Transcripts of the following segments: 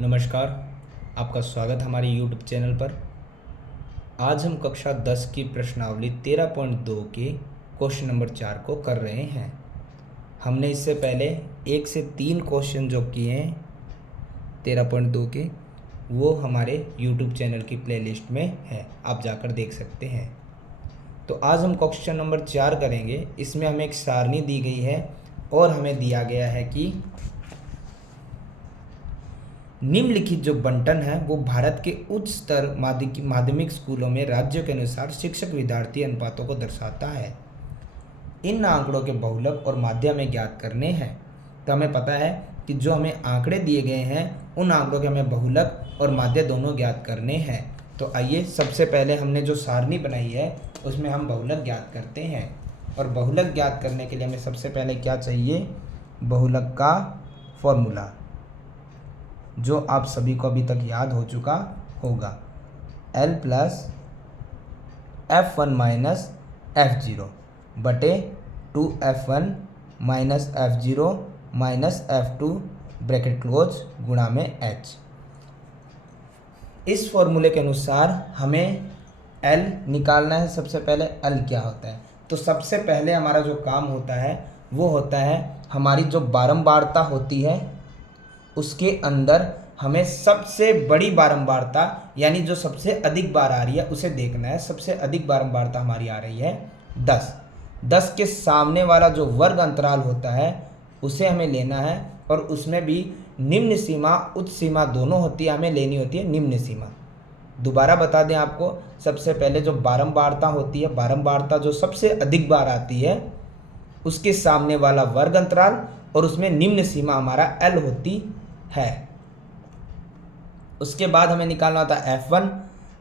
नमस्कार। आपका स्वागत हमारे YouTube चैनल पर। आज हम कक्षा 10 की प्रश्नावली 13.2 के क्वेश्चन नंबर 4 को कर रहे हैं। हमने इससे पहले 1 से 3 क्वेश्चन जो किए हैं 13.2 के, वो हमारे YouTube चैनल की प्लेलिस्ट में है, आप जाकर देख सकते हैं। तो आज हम क्वेश्चन नंबर 4 करेंगे। इसमें हमें एक सारणी दी गई है और हमें दिया गया है कि निम्नलिखित जो बंटन है वो भारत के उच्च स्तर माध्यमिक स्कूलों में राज्यों के अनुसार शिक्षक विद्यार्थी अनुपातों को दर्शाता है। इन आंकड़ों के बहुलक और माध्य हमें ज्ञात करने हैं। तो हमें पता है कि जो हमें आंकड़े दिए गए हैं उन आंकड़ों के हमें बहुलक और माध्य दोनों ज्ञात करने हैं। तो आइए सबसे पहले हमने जो सारणी बनाई है उसमें हम बहुलक ज्ञात करते हैं। और बहुलक ज्ञात करने के लिए हमें सबसे पहले क्या चाहिए? बहुलक का फॉर्मूला, जो आप सभी को अभी तक याद हो चुका होगा। L plus F1 minus F0 बटे 2F1 minus F0 minus F2 bracket close गुणा में H। इस फॉर्मूले के अनुसार हमें L निकालना है। सबसे पहले L क्या होता है? तो सबसे पहले हमारा जो काम होता है वो होता है हमारी जो बारंबारता होती है उसके अंदर हमें सबसे बड़ी बारंबारता यानी जो सबसे अधिक बार आ रही है उसे देखना है। सबसे अधिक बारंबारता हमारी आ रही है 10। 10 के सामने वाला जो वर्ग अंतराल होता है उसे हमें लेना है और उसमें भी निम्न सीमा उच्च सीमा दोनों होती है, हमें लेनी होती है निम्न सीमा। दोबारा बता दें आपको, सबसे पहले जो बारंबारता होती है, बारंबारता जो सबसे अधिक बार आती है उसके सामने वाला वर्ग अंतराल और उसमें निम्न सीमा हमारा L होती है। उसके बाद हमें निकालना होता है F1।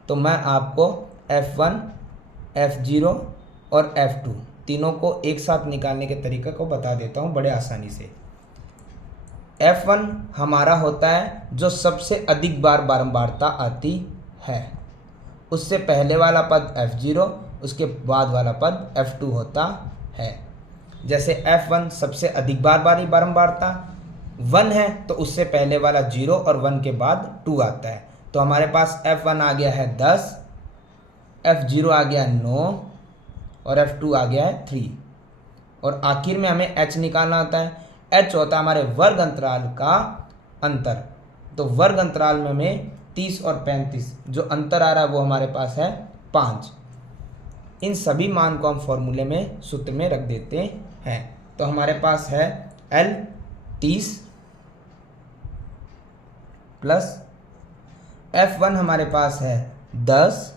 तो मैं आपको F1, F0 और F2 तीनों को एक साथ निकालने के तरीके को बता देता हूँ बड़े आसानी से। F1 हमारा होता है जो सबसे अधिक बार बारंबारता आती है, उससे पहले वाला पद F0, उसके बाद वाला पद F2 होता है। जैसे F1 सबसे अधिक बारंबारता 1 है तो उससे पहले वाला 0 और 1 के बाद 2 आता है। तो हमारे पास F1 आ गया है 10, F0 आ गया 9 और F2 आ गया है 3। और आखिर में हमें H निकालना होता है। H होता है हमारे वर्ग अंतराल का अंतर। तो वर्ग अंतराल में हमें 30 और 35 जो अंतर आ रहा है वो हमारे पास है 5। इन सभी मान को हम फॉर्मूले में सूत्र में रख देते हैं। तो हमारे पास है L 30 प्लस F1 हमारे पास है 10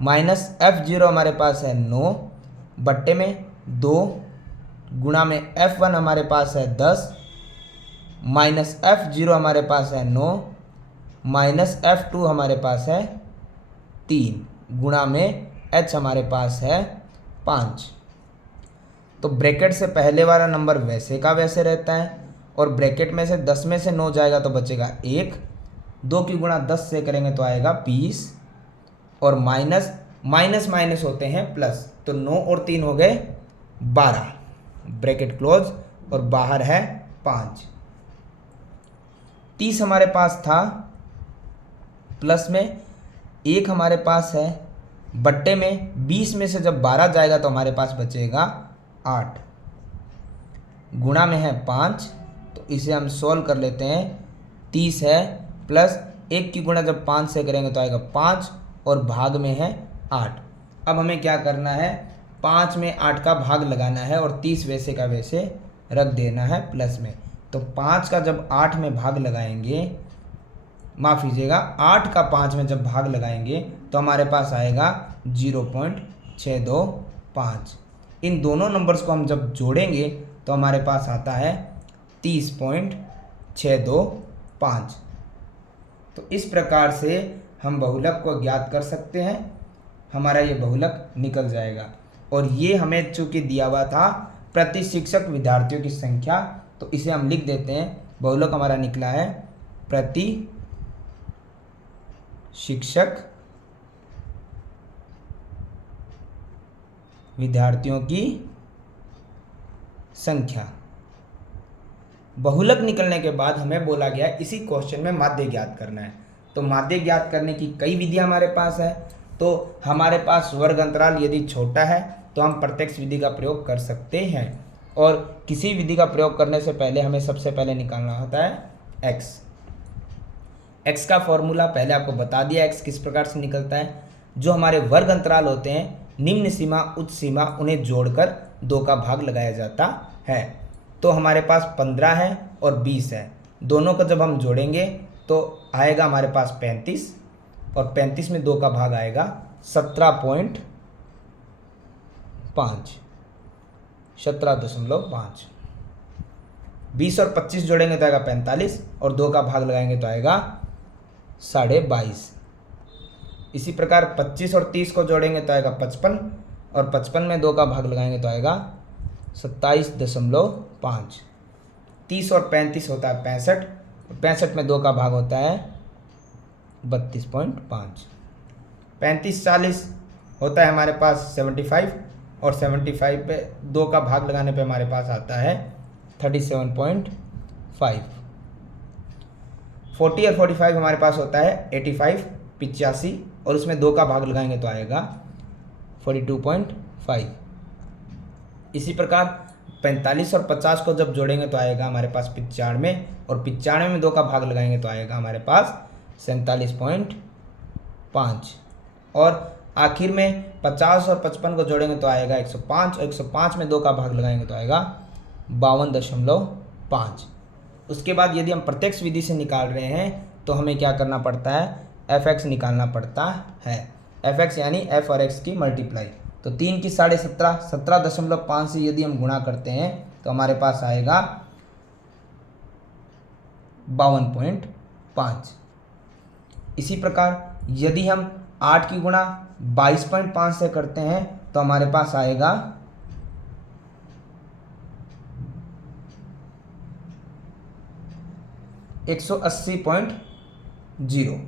माइनस F0 हमारे पास है 9 बट्टे में 2 गुणा में F1 हमारे पास है 10 माइनस F0 हमारे पास है 9 माइनस F2 हमारे पास है 3 गुणा में H हमारे पास है 5। तो ब्रैकेट से पहले वाला नंबर वैसे का वैसे रहता है और ब्रैकेट में से 10 में से 9 जाएगा तो बचेगा 1। 2 की गुणा 10 से करेंगे तो आएगा 20 और माइनस माइनस माइनस होते हैं प्लस, तो 9 और 3 हो गए 12 ब्रैकेट क्लोज और बाहर है 5। 30 हमारे पास था, प्लस में 1 हमारे पास है, बट्टे में 20 में से जब 12 जाएगा तो हमारे पास बचेगा 8 गुणा में है 5। तो इसे हम सोल्व कर लेते हैं। 30 है प्लस 1 की गुणा जब 5 से करेंगे तो आएगा 5 और भाग में है 8। अब हमें क्या करना है? 5 में 8 का भाग लगाना है और 30 वैसे का वैसे रख देना है प्लस में। तो 5 का जब 8 में भाग लगाएंगे, माफ़ कीजिएगा, 8 का 5 में जब भाग लगाएंगे तो हमारे पास आएगा 0.625। इन दोनों नंबर्स को हम जब जोड़ेंगे तो हमारे पास आता है 30.625। तो इस प्रकार से हम बहुलक को ज्ञात कर सकते हैं। हमारा ये बहुलक निकल जाएगा। और ये हमें चूँकि दिया हुआ था प्रति शिक्षक विद्यार्थियों की संख्या, तो इसे हम लिख देते हैं। बहुलक हमारा निकला है प्रति शिक्षक विद्यार्थियों की संख्या बहुलक निकलने के बाद हमें बोला गया इसी क्वेश्चन में माध्य ज्ञात करना है। तो माध्य ज्ञात करने की कई विधियां हमारे पास है। तो हमारे पास वर्ग अंतराल यदि छोटा है तो हम प्रत्यक्ष विधि का प्रयोग कर सकते हैं, और किसी विधि का प्रयोग करने से पहले हमें सबसे पहले निकालना होता है x। x का फॉर्मूला पहले आपको बता दिया, x किस प्रकार से निकलता है। जो हमारे वर्ग अंतराल होते हैं, निम्न सीमा उच्च सीमा, उन्हें जोड़कर 2 का भाग लगाया जाता है। तो हमारे पास 15 है और 20 है, दोनों को जब हम जोड़ेंगे तो आएगा हमारे पास 35, और 35 में 2 का भाग आएगा 17.5, 17.5। 20 और 25 जोड़ेंगे तो आएगा 45, और 2 का भाग लगाएंगे तो आएगा 22.5। इसी प्रकार 25 और 30 को जोड़ेंगे तो आएगा 55, और 55 में 2 का भाग लगाएंगे तो आएगा 27.5। 30 और 35 होता है 65, 65 में 2 का भाग होता है 32.5। 35-40 होता है हमारे पास 75, और 75 पे 2 का भाग लगाने पे हमारे पास आता है 37.5। 40 और 45 हमारे पास होता है 85, 85, और उसमें 2 का भाग लगाएंगे तो आएगा 42.5। इसी प्रकार 45 और 50 को जब जोड़ेंगे तो आएगा हमारे पास 95, और 95 में 2 का भाग लगाएंगे तो आएगा हमारे पास 47.5, और आखिर में 50 और 55 को जोड़ेंगे तो आएगा 105, और 105 में 2 का भाग लगाएंगे तो आएगा 52.5। उसके बाद यदि हम प्रत्यक्ष विधि से निकाल रहे हैं तो हमें क्या करना पड़ता है, fx निकालना पड़ता है। fx यानी f और x की मल्टीप्लाई। तो 3 की 17.5, 17.5 से यदि हम गुणा करते हैं तो हमारे पास आएगा 52.5। इसी प्रकार यदि हम 8 की गुणा 22.5 से करते हैं तो हमारे पास आएगा 180.0।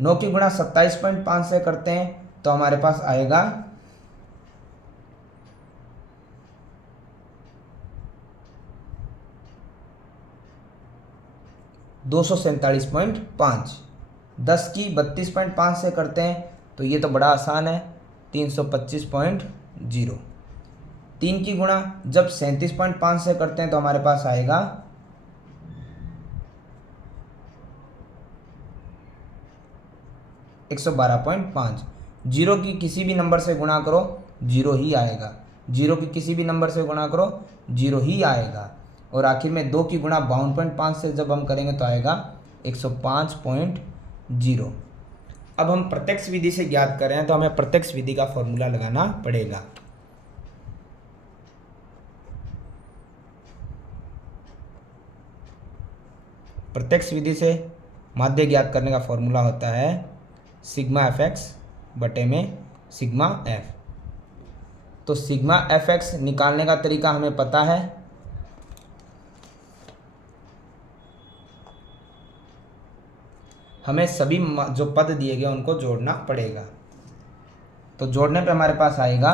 9 की गुणा 27.5 से करते हैं तो हमारे पास आएगा 247.5। 10 की 32.5 से करते हैं तो ये तो बड़ा आसान है, 325.0। 3 की गुणा जब 37.5 से करते हैं तो हमारे पास आएगा 112.5। 0 की किसी भी नंबर से गुणा करो 0 ही आएगा, 0 की किसी भी नंबर से गुणा करो 0 ही आएगा, और आखिर में 2 की गुणा 52.5 से जब हम करेंगे तो आएगा 105.0। अब हम प्रत्यक्ष विधि से ज्ञात कर रहे हैं तो हमें प्रत्यक्ष विधि का फॉर्मूला लगाना पड़ेगा। प्रत्यक्ष विधि से माध्य ज्ञात करने का फॉर्मूला होता है सिग्मा एफ एक्स बटे में सिग्मा एफ। तो सिग्मा एफ एक्स निकालने का तरीका हमें पता है। हमें सभी जो पद दिए गए उनको जोड़ना पड़ेगा। तो जोड़ने पे हमारे पास आएगा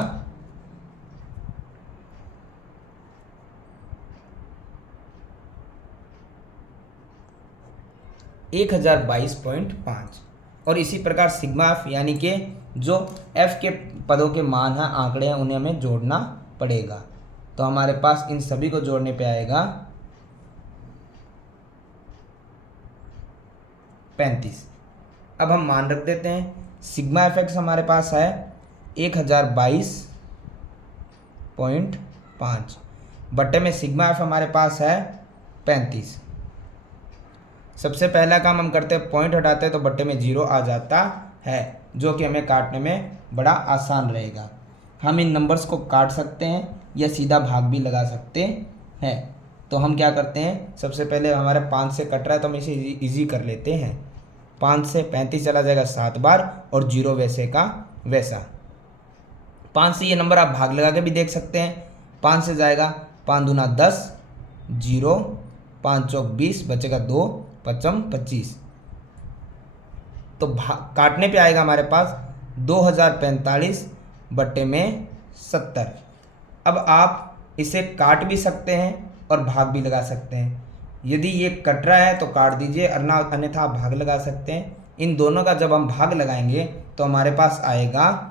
1022.5, और इसी प्रकार सिग्मा एफ यानी कि जो एफ के पदों के मान हैं, आंकड़े हैं, उन्हें हमें जोड़ना पड़ेगा। तो हमारे पास इन सभी को जोड़ने पे आएगा 35। अब हम मान रख देते हैं, सिग्मा एफ एक्स हमारे पास है 1022.5 बटे में सिग्मा एफ हमारे पास है 35। सबसे पहला काम हम करते हैं, पॉइंट हटाते हैं तो बट्टे में 0 आ जाता है, जो कि हमें काटने में बड़ा आसान रहेगा। हम इन नंबर्स को काट सकते हैं या सीधा भाग भी लगा सकते हैं। तो हम क्या करते हैं, सबसे पहले हमारे 5 से कट रहा है तो हम इसे इजी कर लेते हैं। 5 से 35 चला जाएगा 7 बार, और 0 वैसे का वैसा। 5 से ये नंबर आप भाग लगा के भी देख सकते हैं। 5 से जाएगा 5 दूना 10, 0, 5 चौक 20, बचेगा 2, 5 25। तो काटने पे आएगा हमारे पास 2045 बट्टे में 70। अब आप इसे काट भी सकते हैं और भाग भी लगा सकते हैं। यदि ये कट रहा है तो काट दीजिए, अन्यथा आप भाग लगा सकते हैं। इन दोनों का जब हम भाग लगाएंगे तो हमारे पास आएगा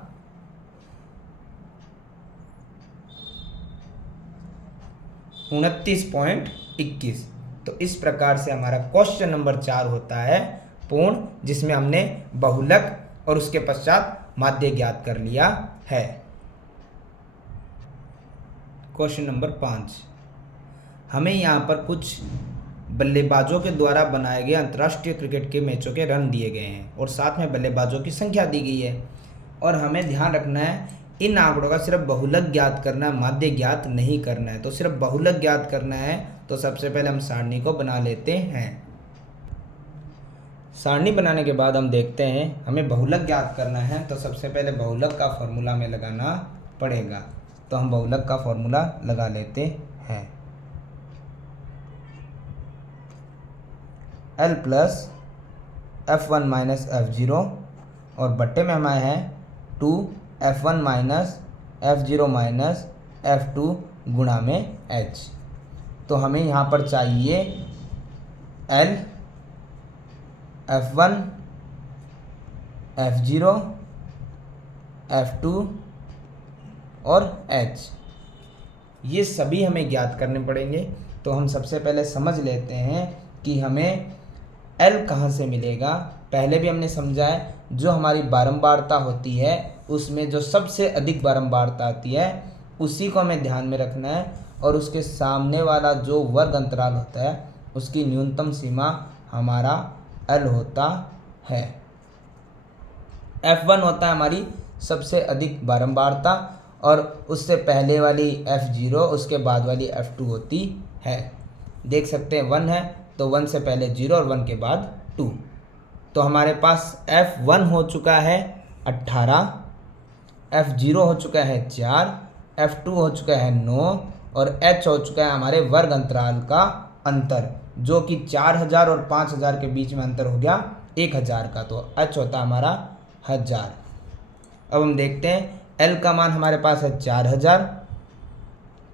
29.21। तो इस प्रकार से हमारा क्वेश्चन नंबर 4 होता है पूर्ण, जिसमें हमने बहुलक और उसके पश्चात माध्य ज्ञात कर लिया है। क्वेश्चन नंबर 5, हमें यहाँ पर कुछ बल्लेबाजों के द्वारा बनाए गए अंतर्राष्ट्रीय क्रिकेट के मैचों के रन दिए गए हैं और साथ में बल्लेबाजों की संख्या दी गई है। और हमें ध्यान रखना है इन आंकड़ों का सिर्फ बहुलक ज्ञात करना है, माध्य ज्ञात नहीं करना है। तो सिर्फ बहुलक ज्ञात करना है, तो सबसे पहले हम सारणी को बना लेते हैं। सारणी बनाने के बाद हम देखते हैं हमें बहुलक ज्ञात करना है, तो सबसे पहले बहुलक का फॉर्मूला हमें लगाना पड़ेगा। तो हम बहुलक का फॉर्मूला लगा लेते हैं। L plus F1 minus F0 और बट्टे में हमारे हैं 2F1 minus F0 minus F2 गुणा में H। तो हमें यहाँ पर चाहिए L, F1, F0, F2 और H, ये सभी हमें ज्ञात करने पड़ेंगे। तो हम सबसे पहले समझ लेते हैं कि हमें L कहाँ से मिलेगा। पहले भी हमने समझा है जो हमारी बारंबारता होती है उसमें जो सबसे अधिक बारंबारता आती है उसी को हमें ध्यान में रखना है, और उसके सामने वाला जो वर्ग अंतराल होता है उसकी न्यूनतम सीमा हमारा L होता है। F1 होता है हमारी सबसे अधिक बारंबारता और उससे पहले वाली F0, उसके बाद वाली F2 होती है। देख सकते हैं 1 है तो 1 से पहले 0 और 1 के बाद 2। तो हमारे पास F1 हो चुका है 18, F0 हो चुका है 4, F2 हो चुका है 9 और H हो चुका है हमारे वर्ग अंतराल का अंतर, जो कि 4000 और 5000 के बीच में अंतर हो गया 1000 का। तो H होता है हमारा 1000। अब हम देखते हैं L का मान हमारे पास है 4000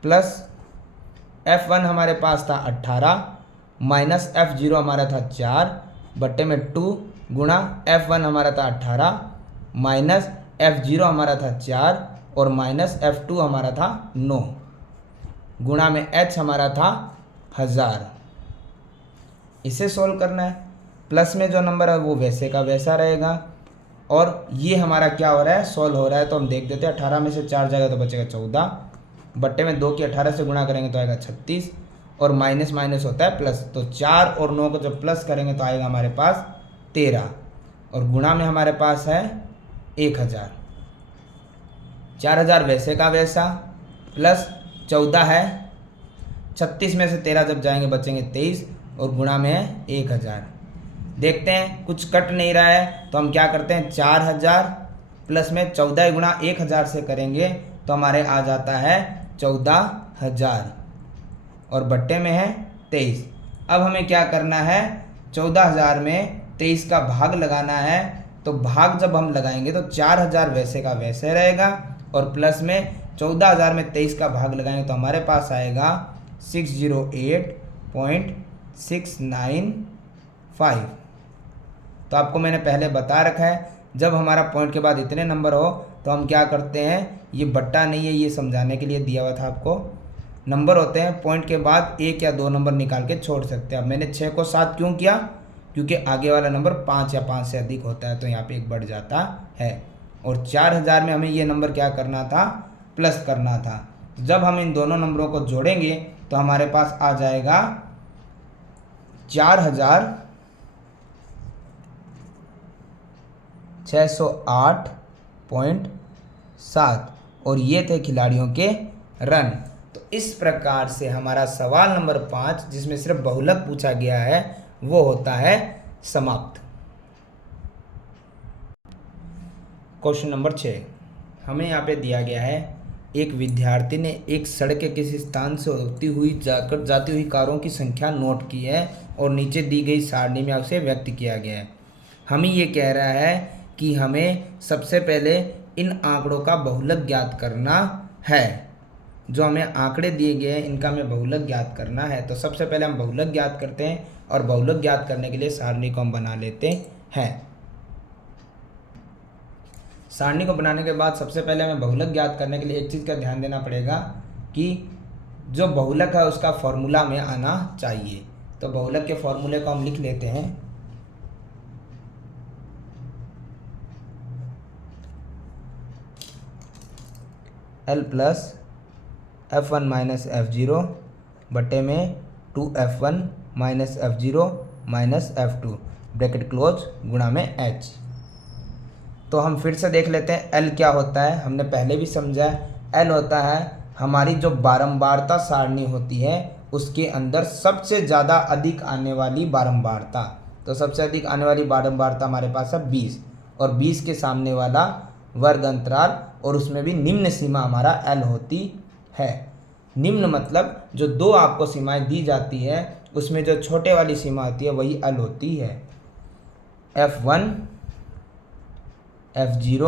प्लस F1 हमारे पास था 18 माइनस F0 हमारा था 4 बट्टे में 2 गुणा F1 हमारा था 18 माइनस F0 हमारा था 4 और माइनस F2 हमारा था 9 गुणा में H हमारा था 1000। इसे सोल्व करना है। प्लस में जो नंबर है वो वैसे का वैसा रहेगा और ये हमारा क्या हो रहा है, सोल्व हो रहा है। तो हम देख देते हैं 18 में से 4 जाएगा तो बचेगा 14 बट्टे में 2 की 18 से गुणा करेंगे तो आएगा 36 और माइनस माइनस होता है प्लस। तो 4 और 9 को जब प्लस करेंगे तो आएगा हमारे पास 13 और गुणा में हमारे पास है 1000। 4000 वैसे का वैसा प्लस 14 है, 36 में से 13 जब जाएंगे बचेंगे 23 और गुणा में है 1000। देखते हैं कुछ कट नहीं रहा है तो हम क्या करते हैं 4000 प्लस में 14 गुणा 1000 से करेंगे तो हमारे आ जाता है 14000 और बट्टे में है 23। अब हमें क्या करना है 14000 में 23 का भाग लगाना है। तो भाग जब हम लगाएंगे तो 4000 वैसे का वैसे रहेगा और प्लस में 14000 में 23 का भाग लगाएंगे तो हमारे पास आएगा 608.695। तो आपको मैंने पहले बता रखा है जब हमारा पॉइंट के बाद इतने नंबर हो तो हम क्या करते हैं, ये बट्टा नहीं है, ये समझाने के लिए दिया हुआ था आपको। नंबर होते हैं पॉइंट के बाद 1 या 2 नंबर निकाल के छोड़ सकते हैं। अब मैंने 6 को 7 क्यों किया, क्योंकि आगे वाला नंबर 5 या 5 से अधिक होता है तो यहाँ पे 1 बढ़ जाता है। और 4000 में हमें ये नंबर क्या करना था, प्लस करना था। तो जब हम इन दोनों नंबरों को जोड़ेंगे तो हमारे पास आ जाएगा 4608.7 और ये थे खिलाड़ियों के रन। तो इस प्रकार से हमारा सवाल नंबर 5 जिसमें सिर्फ बहुलक पूछा गया है वो होता है समाप्त। क्वेश्चन नंबर 6 हमें यहाँ पे दिया गया है एक विद्यार्थी ने एक सड़क के किसी स्थान से होती हुई जाती हुई कारों की संख्या नोट की है और नीचे दी गई सारणी में उसे व्यक्त किया गया है। हमें ये कह रहा है कि हमें सबसे पहले इन आंकड़ों का बहुलक ज्ञात करना है। जो हमें आंकड़े दिए गए हैं इनका हमें बहुलक ज्ञात करना है। तो सबसे पहले हम बहुलक ज्ञात करते हैं और बहुलक ज्ञात करने के लिए सारणी को हम बना लेते हैं। सारणी को बनाने के बाद सबसे पहले हमें बहुलक ज्ञात करने के लिए एक चीज़ का ध्यान देना पड़ेगा कि जो बहुलक है उसका फॉर्मूला में आना चाहिए। तो बहुलक के फॉर्मूले को हम लिख लेते हैं। L plus F1 minus F0 बटे में 2F1 minus F0 minus F2 bracket close गुणा में H। तो हम फिर से देख लेते हैं L क्या होता है। हमने पहले भी समझा है। L होता है हमारी जो बारंबारता सारणी होती है उसके अंदर सबसे ज़्यादा अधिक आने वाली बारंबारता। तो सबसे अधिक आने वाली बारंबारता हमारे पास है 20 और 20 के सामने वाला वर्ग अंतराल और उसमें भी निम्न सीमा हमारा L होती है। निम्न मतलब जो दो आपको सीमाएं दी जाती है उसमें जो छोटे वाली सीमा होती है वही L होती है। F1 F0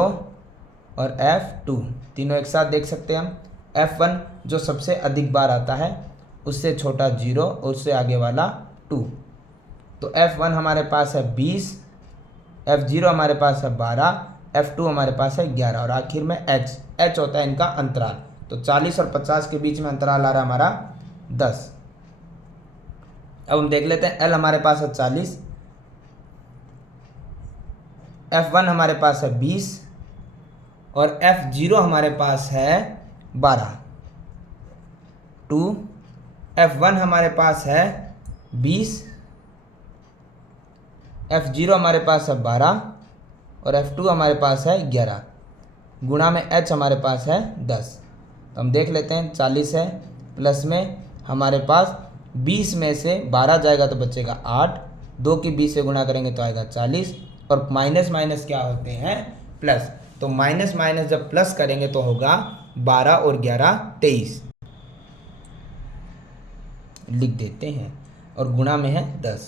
और F2 तीनों एक साथ देख सकते हैं हम। F1 जो सबसे अधिक बार आता है उससे छोटा 0 और उससे आगे वाला 2। तो F1 हमारे पास है 20, F0 हमारे पास है 12, F2 हमारे पास है 11 और आखिर में H होता है इनका अंतराल। तो 40 और 50 के बीच में अंतराल आ रहा है हमारा 10। अब हम देख लेते हैं L हमारे पास है 40, F1 हमारे पास है 20 और F0 हमारे पास है 12। 2 F1 हमारे पास है 20, F0 हमारे पास है 12 और F2 हमारे पास है 11 गुणा में H हमारे पास है 10। तो हम देख लेते हैं 40 है प्लस में हमारे पास 20 में से 12 जाएगा तो बचेगा 8, 2 की 20 से गुणा करेंगे तो आएगा 40 और माइनस माइनस क्या होते हैं प्लस। तो माइनस माइनस जब प्लस करेंगे तो होगा 12 और 11 23 लिख देते हैं और गुणा में है 10।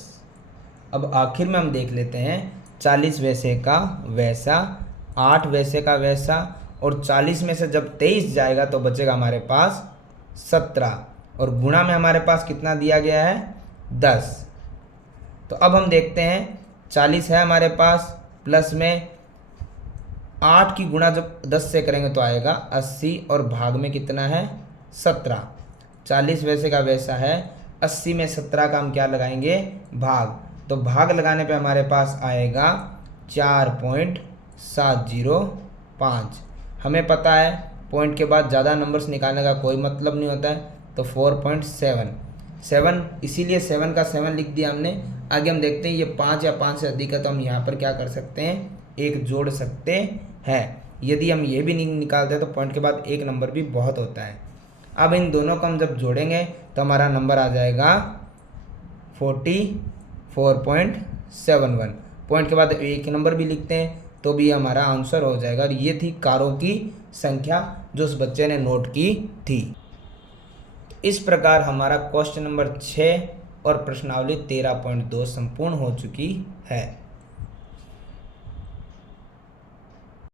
अब आखिर में हम देख लेते हैं 40 वैसे का वैसा, 8 वैसे का वैसा और 40 में से जब 23 जाएगा तो बचेगा हमारे पास 17 और गुणा में हमारे पास कितना दिया गया है 10। तो अब हम देखते हैं 40 है हमारे पास प्लस में 8 की गुणा जब 10 से करेंगे तो आएगा 80 और भाग में कितना है 17। 40 वैसे का वैसा है, 80 में 17 का हम क्या लगाएंगे भाग। तो भाग लगाने पे हमारे पास आएगा 4.705। हमें पता है पॉइंट के बाद ज़्यादा नंबर्स निकालने का कोई मतलब नहीं होता है। तो 4.7 इसीलिए 7 का 7 लिख दिया हमने। आगे हम देखते हैं ये 5 या 5 से अधिक है तो हम यहाँ पर क्या कर सकते हैं एक जोड़ सकते हैं। यदि हम ये भी नहीं निकालते तो पॉइंट के बाद एक नंबर भी बहुत होता है। अब इन दोनों को हम जब जोड़ेंगे तो हमारा नंबर आ जाएगा 44.71। पॉइंट के बाद एक नंबर भी लिखते हैं तो भी हमारा आंसर हो जाएगा। और ये थी कारों की संख्या जो उस बच्चे ने नोट की थी। इस प्रकार हमारा क्वेश्चन नंबर 6 और प्रश्नावली 13.2 संपूर्ण हो चुकी है।